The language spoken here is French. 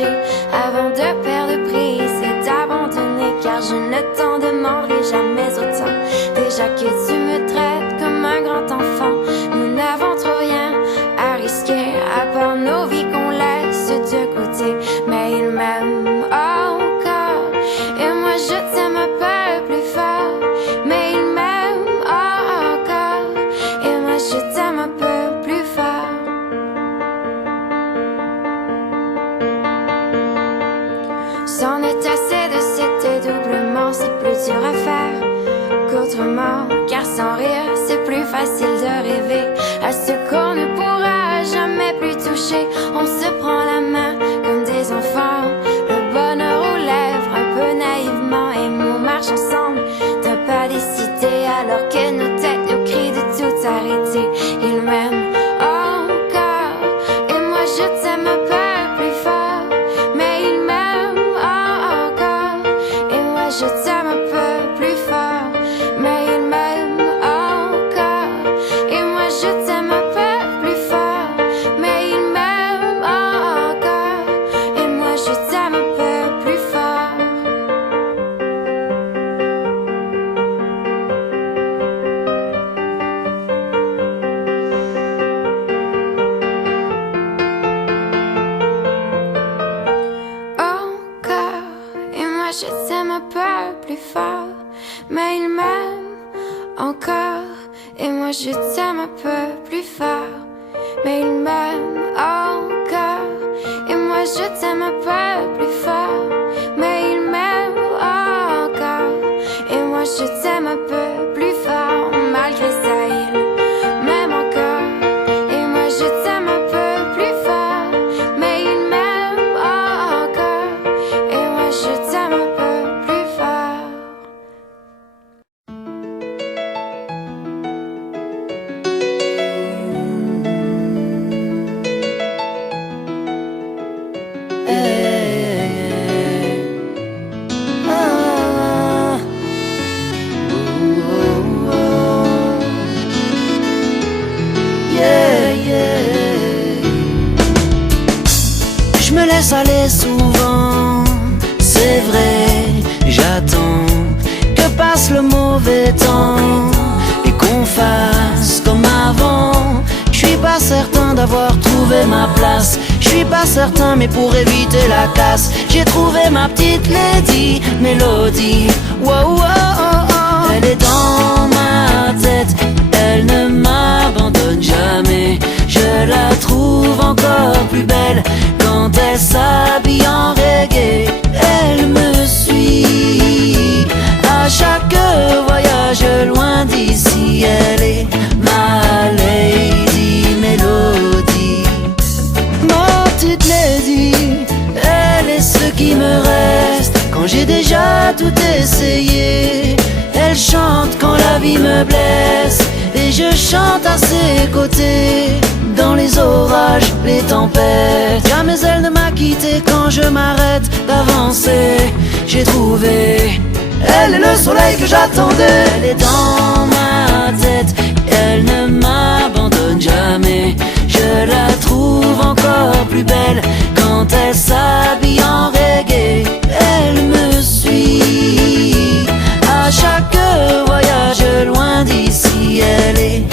toucher avant de perdre prise et d'abandonner, car je ne t'en demanderai jamais autant. Déjà que tu me traites comme un grand enfant, nous n'avons trop rien à risquer à part nos vies qu'on laisse de côté. Mais il m'aime encore et moi je t'aime un peu plus fort. Mais il m'aime encore et moi je t'aime un peu plus fort. C'en est assez de cet dédoublement, c'est plus dur à faire qu'autrement, car sans rire c'est plus facile de rêver à ce qu'on ne pourra jamais plus toucher. On se prend la main comme des enfants, le bonheur aux lèvres un peu naïvement, et on marche ensemble d'un pas décidé alors que nos têtes nous crient de tout arrêter. Il m'aime encore et moi je t'aime un peu plus fort. Mais il m'aime encore et moi je t'aime un peu plus fort. Mais il m'aime encore et moi je t'aime un peu plus fort. Mais il m'aime encore et moi je t'aime un peu plus fort. Encore et moi je t'aime un peu plus fort. Mais il m'aime encore et moi je t'aime un peu plus fort. Mais il m'aime encore et moi je t'aime un peu plus fort. Mais il m'aime encore et moi je t'aime un peu plus fort. Malgré ça il m'aime encore et moi je t'aime un peu plus fort. Mais il m'aime encore et moi je t'aime un peu plus fort. Je me laisse aller souvent, c'est vrai, j'attends que passe le mauvais temps et qu'on fasse comme avant. Je suis pas certain d'avoir trouvé ma place, je suis pas certain, mais pour éviter la casse, j'ai trouvé ma petite lady Mélodie. Wow, wow, oh, oh. Elle est dans ma tête, elle ne m'abandonne jamais. Je la trouve encore plus belle quand elle s'habille en reggae. Elle me suit à chaque voyage loin d'ici. Elle est ma lady Mélodie. Ma petite lady, elle est ce qui me reste quand j'ai déjà tout essayé. Elle chante quand la vie me blesse et je chante à ses côtés. Dans les orages, les tempêtes, jamais elle ne m'a quitté quand je m'arrête d'avancer. J'ai trouvé, elle est le soleil que j'attendais. Elle est dans ma tête, elle ne m'abandonne jamais. Je la trouve encore plus belle quand elle s'habille en reggae. Elle me suit à chaque voyage loin d'ici. Elle est